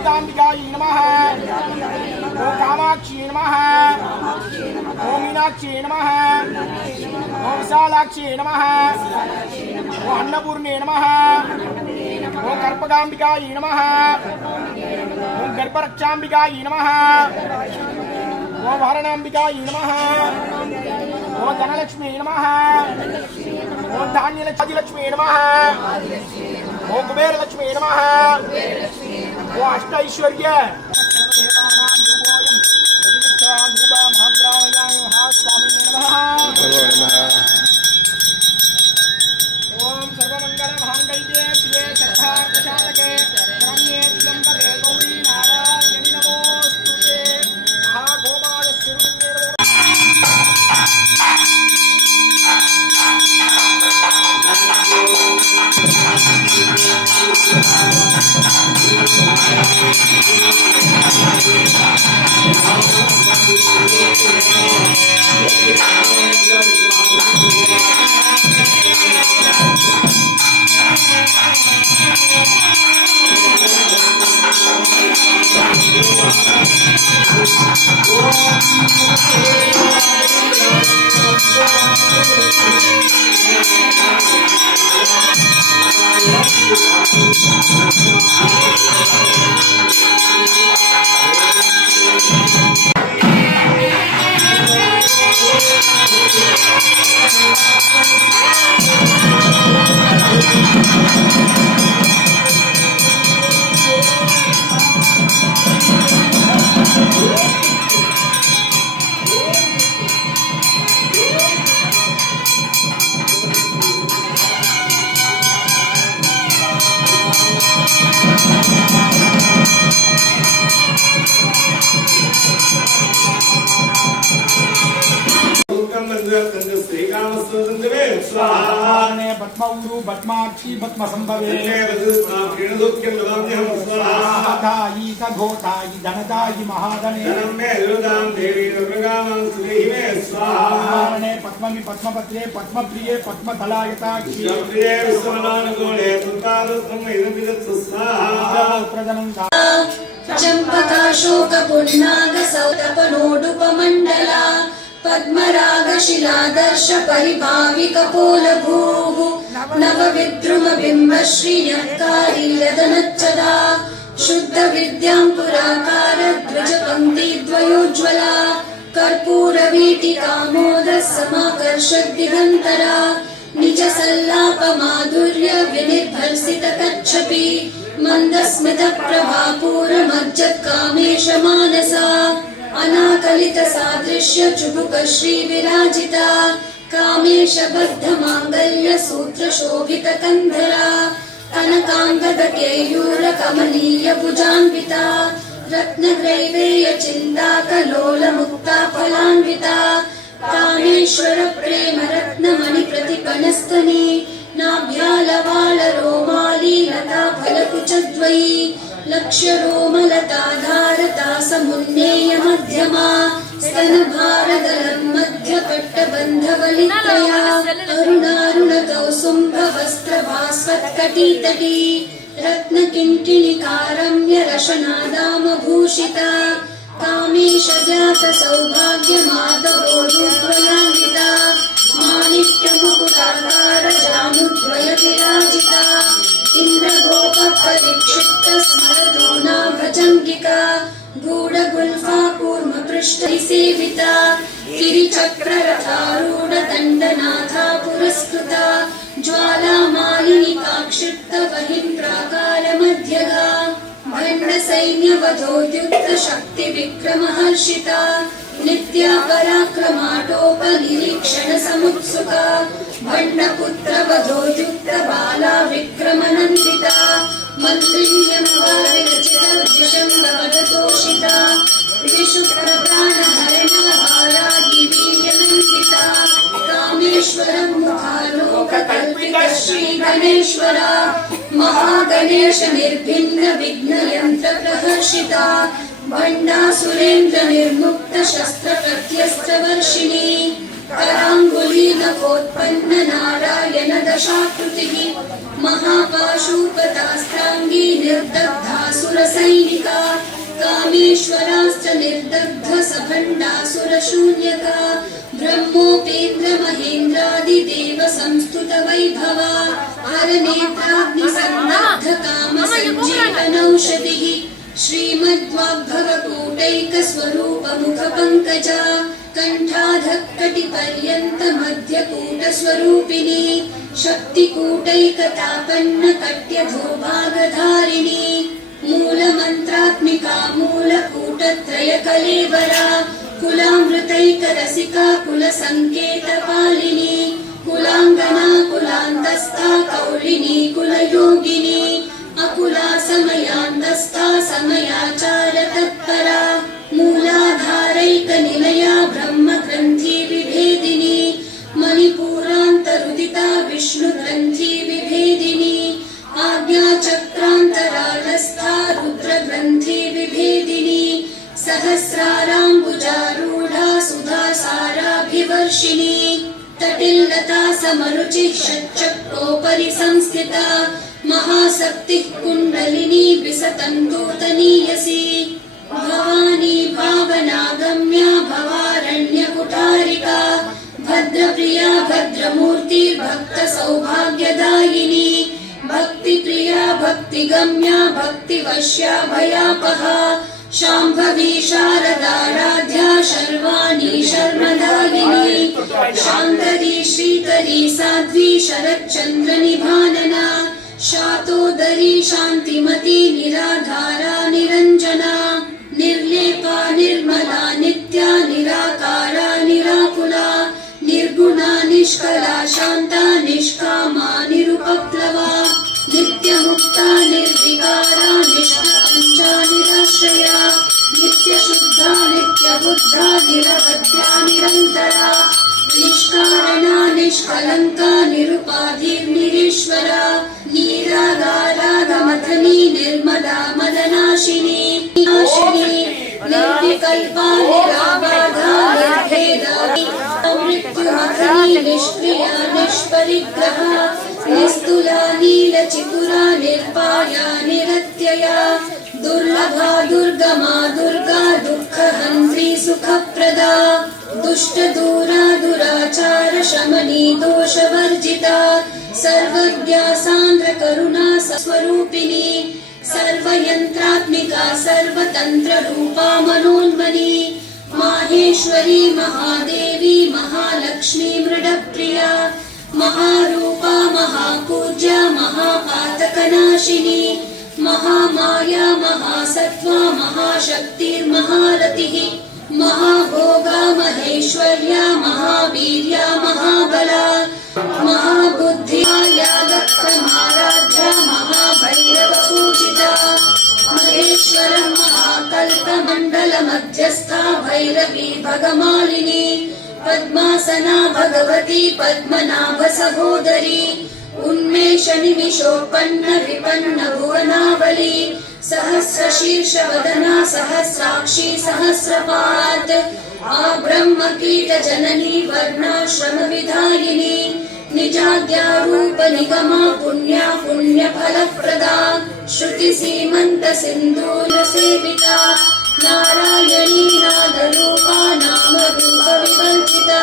ललिताम्बिकायै नमः ओम कामाक्षी नमः ओम मीनाक्षी नमः ओम विशालाक्षी नमः ओम अन्नपूर्णे नमः ओम कर्पगाम्बिकायै नमः ओम गर्भरक्षाम्बिकायै नमः ओम वारणाम्बिकायै नमः ओम धनलक्ष्मी नमः ओम धान्यलक्ष्मी नमः ओम कुबेरलक्ष्मी नमः ओम अष्टैश्वर्य ओम सर्वमंगल मांगल्ये शिवे सर्वार्थसाधके शरण्ये त्र्यंबके गौरी नारायणि नमोस्तुते महागोपाल शिरुण्ये पद्मौरु पद्माक्षी पद्म संभवे स्वाहाई घोटाई धनदाई महाधने स्वाहाने पद्ममि पद्मपत्रे पद्मप्रिये पद्मफलायताक्षी चंपकाशोक पुन्नाग सौतपनोडुपमण्डला पद्मरागशिलादर्श परिभाविकपोलभूः नवविद्रुमबिम्बश्रीयत्कारीयदनच्चदा शुद्धविद्यां पुराकार द्विजपङ्क्तिद्वयोज्ज्वला कर्पूरवीटिकामोदसमाकर्षद्दिगन्तरा निजसल्लापमाधुर्य विनिर्भर्सितकच्छपि मन्दस्मितप्रभापूरमज्जत्कामेशमानसा अनाकलित सादृश्य चुबुक श्री विराजिता कामेश बद्ध मांगल्य सूत्र शोभित कंधरा कनकांगद केयूर कमनीय भुजान्विता रत्नग्रैवेय चिन्ताकलोल मुक्ता फलान्विता कामेश्वर प्रेम रत्नमणि प्रतिपनस्तनी नाभ्यालवाल रोमाली लता फलकुचद्वयी लक्ष्य रोमलताधारता समुन्नेय मध्यमा स्तनभारदलं मध्य पट्टबन्धवलित्रया अरुणारुण कौसुम्भ वस्त्रभास्वत्कटितटी रत्नकिङ्किणिकारम्य रशनादामभूषिता कामेश जात सौभाग्य माधवोरुद्वयान्विता माणिक्यमुकुटाकार जानुद्वय विराजिता इंद्रगोप परिक्षिप्त स्मरतो नाभजङ्गिका गूढगुल्फा कूर्म पृष्ठ सेविता गिरिचक्ररथारूढ दण्डनाथा पुरस्कृता ज्वालामालिनिकाक्षिप्त बहिर्प्राकार मध्यगा भण्ड सैन्यवधोद्युक्त शक्ति विक्रमहर्षिता नित्या पराक्रमाटोपनिरीक्षण समुत्सुका भण्डपुत्र वधोयुक्त बाला विक्रमनन्दिता मन्त्रिण्यमवाविरचित विषङ्गवदतोषिता विशुप्रदानहरणहारागी वीर्यनन्दिता कामेश्वरं मुखालोककल्पित श्रीगणेश्वरा महागणेश निर्भिन्न विघ्नयन्त्र प्रहर्षिता भण्डासुरेन्द्र निर्मुक्त शस्त्र प्रत्यस्त्र वर्षिणी कराङ्गुलीनकोत्पन्न नारायण दशाकृतिः महापाशुपतास्त्राङ्गी निर्दग्धासुरस सैनिका कामेश्वराश्च निर्दग्ध सभण्डासुरशून्यका ब्रह्मोपेन्द्र महेन्द्रादिदेव संस्तुत वैभवा हरनेत्राग्निसन्नद्ध कामसञ्जीवनौषधिः श्रीमद्वाग्भवकूटैकस्वरूप मुखपङ्कजा कण्ठाधक्कटिपर्यन्त मध्यकूटस्वरूपिणी शक्तिकूटैकतापन्न कट्यधोभागधारिणी मूलमन्त्रात्मिका मूलकूटत्रयकलेवरा कुलामृतैकरसिका कुलसङ्केतपालिनी कुलाङ्गना कुलान्तस्था कौलिनी कुलयोगिनी अकुला समयान्तस्था समयाचार तत्परा मूलाधारैकनिलया ब्रह्मग्रन्थि विभेदिनी मणिपूरान्तरुदिता विष्णुग्रन्थि विभेदिनी आज्ञाचक्रान्तरालस्था रुद्रग्रन्थि विभेदिनी सहस्राराम्बुजारूढा सुधासाराभिवर्षिणी तटिल्लता समरुचिः षट्चक्रोपरि संस्थिता महाशक्तिः कुण्डलिनी विसतन्तूतनीयसी भवानी भावनागम्या भवारण्यकुठारिका भद्रप्रिया भद्रमूर्ति भक्तसौभाग्यदायिनी भक्तिप्रिया भक्तिगम्या भक्तिवश्या भयापहा शाम्भवी शारदाराध्या शर्वाणी शर्मदायिनी शान्तरी श्रीकरी साध्वी शरच्चन्द्रनिभानना शातोदरी शान्तिमती निराधारा निरञ्जना निर्लेपा निर्मला नित्या निराकारा निराकुला निर्गुणा निष्कला शान्ता निष्कामा निरुपप्लवा नित्यमुक्ता निर्विकारा निष्प्रपञ्चा निराश्रया नित्यशुद्धा नित्यबुद्धा निरवध्या निरन्तरा निष्कारणा निष्कलङ्का निरुपाधिर्निरीश्वरा नीरागारागमथनी निर्मला मदनाशिनी नाशिनी निर्विकल्पा निराबाधा निर्भेदा मृत्युमथनी निष्क्रिया निष्परिग्रहा निस्तुला नीलचितुरा निर्पाया निरत्यया दुर्लभा दुर्गमा दुर्गा दुःखहन्त्री सुखप्रदा दुष्टदूरा दुराचार शमनी दोषवर्जिता सर्वज्ञा सान्द्रकरुणा स्वरूपिणी सर्वयन्त्रात्मिका सर्वतन्त्ररूपा मनोन्मनी माहेश्वरी महादेवी महालक्ष्मी मृडप्रिया महारूपा महापूज्या महापातकनाशिनी महामाया महासत्त्वा महाशक्तिर्महारतिः महाभोगा महेश्वर्या महावीर्या महाबला महाबुद्धिया यादक्षमाराध्या महाभैरवपूजिता महेश्वरं महाकल्पमण्डलमध्यस्था भैरवी भगमालिनी पद्मासना भगवती पद्मनाभ सहोदरी उन्मेष निमिषोत्पन्न विपन्न भुवनावली सहस्रशीर्षवदना सहस्राक्षी सहस्रपात् आब्रह्मकीट जननी वर्णाश्रम विधायिनी निजाद्यारूप निगमा पुण्या पुण्यफलप्रदा श्रुति सीमंत सिंधूर सेविता नारायणी नादरूपा नाम रूप विवर्जिता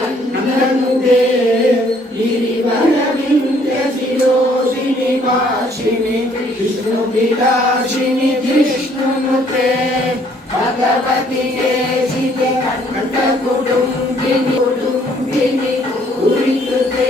नन्दनुते गिरिवरविन्द्रशिरोधिनि वासिनि विष्णुविलासिनि विष्णुनुते भगवति केशिते कण्ठकुटुम्बिनि कुटुम्बिनि उरिकृते